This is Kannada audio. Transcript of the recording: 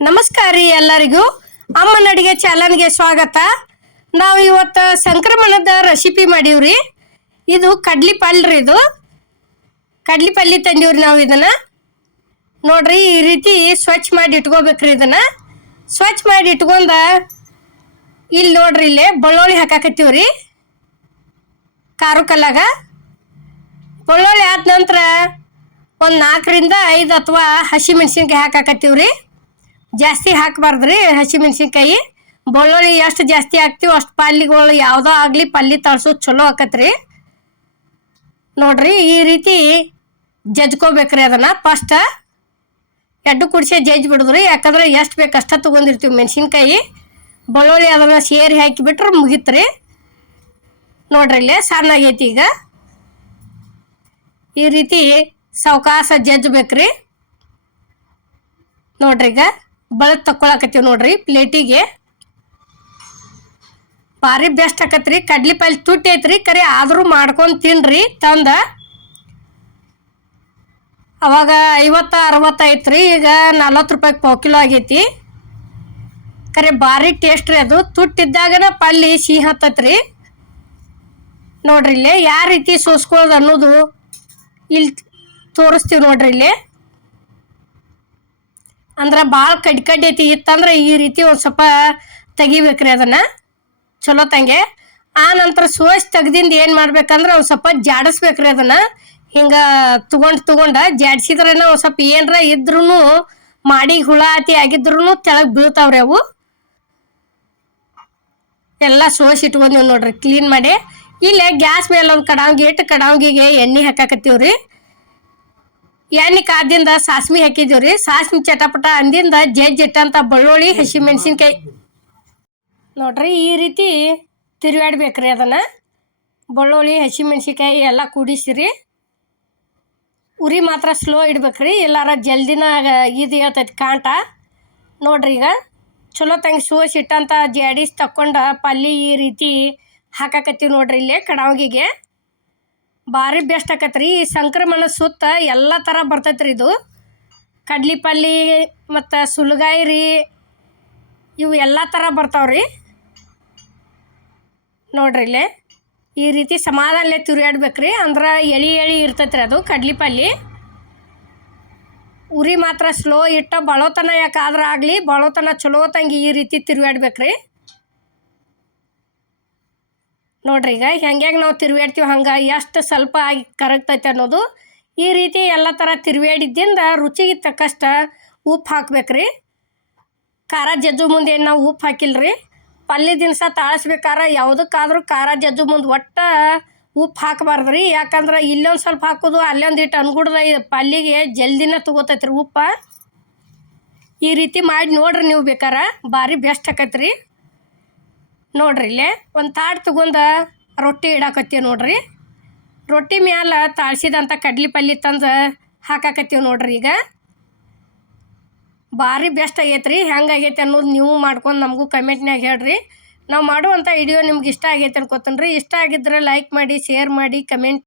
ನಮಸ್ಕಾರ ರೀ ಎಲ್ಲರಿಗೂ. ಅಮ್ಮನ ಅಡಿಗೆ ಚಾನಲ್ಗೆ ಸ್ವಾಗತ. ನಾವು ಇವತ್ತು ಸಂಕ್ರಮಣದ ರೆಸಿಪಿ ಮಾಡೀವ್ರಿ. ಇದು ಕಡ್ಲಿ ಪಲ್ರಿ ಇದು. ಕಡ್ಲಿ ಪಲ್ಯ ತಂದೀವ್ರಿ ನಾವು ಇದನ್ನ. ನೋಡ್ರಿ, ಈ ರೀತಿ ಸ್ವಚ್ಛ ಮಾಡಿ ಇಟ್ಕೋಬೇಕ್ರಿ ಇದನ್ನ. ಸ್ವಚ್ಛ ಮಾಡಿ ಇಟ್ಕೊಂಡ ಇಲ್ಲಿ ನೋಡ್ರಿ ಇಲ್ಲೇ ಬೆಳ್ಳುಳ್ಳಿ ಹಾಕಾಕತ್ತೀವ್ರಿ. ಕಾರು ಕಲ್ಲಾಗ ಬೆಳ್ಳುಳ್ಳಿ ಆದ ನಂತರ ಒಂದು ನಾಲ್ಕರಿಂದ ಐದು ಅಥವಾ ಹಸಿ ಮೆಣಸಿನ್ಕಾಯಿ ಹಾಕಾಕತ್ತೀವ್ರಿ. ಜಾಸ್ತಿ ಹಾಕಬಾರ್ದ್ರಿ ಹಸಿ ಮೆಣಸಿನಕಾಯಿ. ಬೆಳ್ಳುಳ್ಳಿ ಎಷ್ಟು ಜಾಸ್ತಿ ಹಾಕ್ತೀವಿ ಅಷ್ಟು ಪಲ್ಯಗಳು ಯಾವುದೋ ಆಗಲಿ ಪಲ್ಯ ತಳ್ಸೋದು ಚಲೋ ಆಕತ್ರಿ. ನೋಡ್ರಿ ಈ ರೀತಿ ಜಜ್ಕೋಬೇಕ್ರಿ ಅದನ್ನು. ಫಸ್ಟ್ ಎಡ್ಡು ಕುಡಿಸಿ ಜಜ್ಜಿ ಬಿಡಿದ್ರಿ. ಯಾಕಂದ್ರೆ ಎಷ್ಟು ಬೇಕು ಅಷ್ಟ ತೊಗೊಂಡಿರ್ತೀವಿ ಮೆಣಸಿನ್ಕಾಯಿ. ಬೆಳ್ಳುಳ್ಳಿ ಅದನ್ನು ಸೇರಿ ಹಾಕಿಬಿಟ್ರೆ ಮುಗೀತ್ರಿ. ನೋಡ್ರಿ ಇಲ್ಲೇ ಸಣ್ಣಾಗೈತಿ ಈಗ. ಈ ರೀತಿ ಸಾವಕಾಶ ಜಜ್ಬೇಕ್ರಿ ನೋಡ್ರಿ ಈಗ. ಬಳದ್ ತಕ್ಕೊಳಕತ್ತೀವಿ ನೋಡ್ರಿ ಪ್ಲೇಟಿಗೆ. ಭಾರಿ ಬೆಸ್ಟ್ ಆಕತ್ರಿ. ಕಡ್ಲಿ ಪಲ್ಯ ತುಟ್ಟಿ ಐತ್ರಿ. ಕರೆ ಆದರೂ ಮಾಡ್ಕೊಂಡು ತಿನ್ರಿ ತಂದ. ಅವಾಗ ಐವತ್ತು ಅರವತ್ತು ಐತ್ರಿ. ಈಗ ನಲ್ವತ್ತು ರೂಪಾಯಿ ಪಾವು ಕಿಲೋ ಆಗೈತಿ. ಕರೆ ಭಾರಿ ಟೇಸ್ಟ್ ರೀ ಅದು. ತುಟ್ಟಿದ್ದಾಗನ ಪಲ್ಲಿ ಸಿಹಿ ಹತ್ತತ್ರಿ. ನೋಡ್ರಿ ಇಲ್ಲಿ ಯಾವ ರೀತಿ ಸೋಸ್ಕೊಳ್ಳೋದು ಅನ್ನೋದು ಇಲ್ಲಿ ತೋರಿಸ್ತೀವಿ ನೋಡ್ರಿ ಇಲ್ಲಿ. ಅಂದ್ರೆ ಭಾಳ ಕಡ್ಡಿ ಕಡ್ಡಿ ಐತಿ, ಇತ್ತಂದ್ರೆ ಈ ರೀತಿ ಒಂದು ಸ್ವಲ್ಪ ತೆಗಿಬೇಕ್ರಿ ಅದನ್ನು. ಚಲೋ ತಂಗೆ. ಆ ನಂತರ ಸೋಸಿ ತೆಗ್ದಿಂದ ಏನು ಮಾಡ್ಬೇಕಂದ್ರೆ ಒಂದು ಸ್ವಲ್ಪ ಜಾಡಿಸ್ಬೇಕ್ರಿ ಅದನ್ನು. ಹಿಂಗೆ ತಗೊಂಡು ತಗೊಂಡ ಜಾಡ್ಸಿದ್ರೇನ ಒಂದು ಸ್ವಲ್ಪ ಏನರ ಇದ್ರೂ ಮಾಡಿ ಹುಳ ಆತಿ ಆಗಿದ್ರು ತೆಳಗೆ ಬೀಳ್ತಾವ್ರಿ ಅವು. ಎಲ್ಲ ಸೋಸಿ ಇಟ್ಕೊಂಡೀವಿ ನೋಡ್ರಿ, ಕ್ಲೀನ್ ಮಾಡಿ. ಇಲ್ಲೇ ಗ್ಯಾಸ್ ಮೇಲೆ ಒಂದು ಕಡಾಂಗಿ, ಇಟ್ಟು ಕಡಾವ್ಗಿಗೆ ಎಣ್ಣೆ ಹಾಕಾಕತ್ತೀವ್ರಿ. ಎಣ್ಣೆ ಕಾದಿಂದ ಸಾಸ್ಮಿ ಹಾಕಿದ್ವಿ ಸಾಸ್ಮಿ ಚಟಪಟ ಅಂದಿಂದ ಜಜ್ಜ್ ಇಟ್ಟಂತ ಬೆಳ್ಳುಳ್ಳಿ, ಹಸಿ ಮೆಣಸಿನ್ಕಾಯಿ. ನೋಡ್ರಿ, ಈ ರೀತಿ ತಿರುಗಾಡ್ಬೇಕ್ರಿ ಅದನ್ನು. ಬೆಳ್ಳುಳ್ಳಿ, ಹಸಿ ಮೆಣಸಿನ್ಕಾಯಿ ಎಲ್ಲ ಕೂಡಿಸಿರಿ ಉರಿ ಮಾತ್ರ ಸ್ಲೋ ಇಡ್ಬೇಕ್ರಿ. ಎಲ್ಲಾರ ಜಲ್ದಿನ ಇದು ಹೇಳ್ತೈತಿ ಕಾಂಟ. ನೋಡ್ರಿ ಈಗ, ಚಲೋ ತಂಗಿ ಸೋಸಿಟ್ಟಂಥ ಇಟ್ಟಂತ ತಕ್ಕೊಂಡು ಪಲ್ಲಿ ಈ ರೀತಿ ಹಾಕಾಕತ್ತೀವಿ ನೋಡ್ರಿ ಇಲ್ಲೇ ಕಡಾವಗಿಗೆ. ಭಾರಿ ಬೆಸ್ಟ್ ಆಕತ್ರಿ. ಈ ಸಂಕ್ರಮಣ ಸುತ್ತ ಎಲ್ಲ ಥರ ಬರ್ತೈತ್ರಿ ಇದು. ಕಡ್ಲಿ ಪಲ್ಲಿ ಮತ್ತು ಸುಲಗಾಯಿ ರೀ, ಇವು ಎಲ್ಲ ಥರ ಬರ್ತಾವ್ರಿ ನೋಡ್ರಿ ಇಲ್ಲೇ. ಈ ರೀತಿ ಸಮಾಧಾನಲೆ ತಿರುಗಾಡ್ಬೇಕ್ರಿ ಅಂದ್ರೆ ಎಳಿ ಎಳಿ ರೀ ಅದು ಕಡ್ಲಿ ಪಲ್ಲಿ ಉರಿ ಮಾತ್ರ ಸ್ಲೋ ಇಟ್ಟ ಬಳೋತನ ಯಾಕಾದ್ರೆ ಆಗಲಿ ಬಳೋತನ ಚಲೋ ತಂಗಿ ಈ ರೀತಿ ತಿರುಗಾಡ್ಬೇಕ್ರಿ ನೋಡ್ರಿ, ಈಗ ಹೆಂಗೆ ನಾವು ತಿರುವೇಡ್ತೀವಿ ಹಂಗೆ, ಎಷ್ಟು ಸ್ವಲ್ಪ ಆಗಿ ಕರಗ್ತೈತೆ ಅನ್ನೋದು ಈ ರೀತಿ ಎಲ್ಲ ಥರ ತಿರುವೇಡಿದ್ದಿಂದ ರುಚಿಗೆ ತಕ್ಕಷ್ಟು ಉಪ್ಪು ಹಾಕ್ಬೇಕ್ರಿ. ಖಾರ ಜಜ್ಜು ಮುಂದೆ ಏನು ನಾವು ಉಪ್ಪು ಹಾಕಿಲ್ರಿ. ಪಲ್ಯ ದಿನಸ ತಾಳಿಸ್ಬೇಕಾರೆ, ಯಾವುದಕ್ಕಾದ್ರೂ ಖಾರ ಜಜ್ಜು ಮುಂದೆ ಒಟ್ಟು ಉಪ್ಪು ಹಾಕಬಾರ್ದು ರೀ ಯಾಕಂದ್ರೆ ಇಲ್ಲೊಂದು ಸ್ವಲ್ಪ ಹಾಕೋದು ಅಲ್ಲೊಂದು ಇಟ್ಟು ಅನ್ಗುಡ್ದ ಪಲ್ಲಿಗೆ ಜಲ್ದಿನ ತೊಗೋತೈತ್ರಿ ಉಪ್ಪು. ಈ ರೀತಿ ಮಾಡಿ ನೋಡ್ರಿ ನೀವು ಬೇಕಾರ, ಭಾರಿ ಬೆಸ್ಟ್ ಆಕೈತ್ರಿ ನೋಡ್ರಿ ಇಲ್ಲೇ ಒಂದು ತಾಟ್ ತಗೊಂಡ ರೊಟ್ಟಿ ಇಡಾಕತ್ತೀವಿ ನೋಡ್ರಿ. ರೊಟ್ಟಿ ಮ್ಯಾಲ ತಾಳ್ಸಿದಂಥ ಕಡ್ಲಿ ಪಲ್ಯ ತಂದು ಹಾಕಾಕತ್ತೀವಿ ನೋಡ್ರಿ ಈಗ. ಭಾರಿ ಬೆಸ್ಟ್ ಆಗೈತೆ ರೀ ಹೆಂಗೆ ಆಗೈತೆ ಅನ್ನೋದು ನೀವು ಮಾಡ್ಕೊಂಡು ನಮಗೂ ಕಮೆಂಟ್ನಾಗ ಹೇಳ್ರಿ. ನಾವು ಮಾಡುವಂಥ ವಿಡಿಯೋ ನಿಮ್ಗೆ ಇಷ್ಟ ಆಗೈತೆ ಅನ್ಕೋತೀನಿ ರೀ. ಇಷ್ಟ ಆಗಿದ್ರೆ ಲೈಕ್ ಮಾಡಿ ಶೇರ್ ಮಾಡಿ ಕಮೆಂಟ್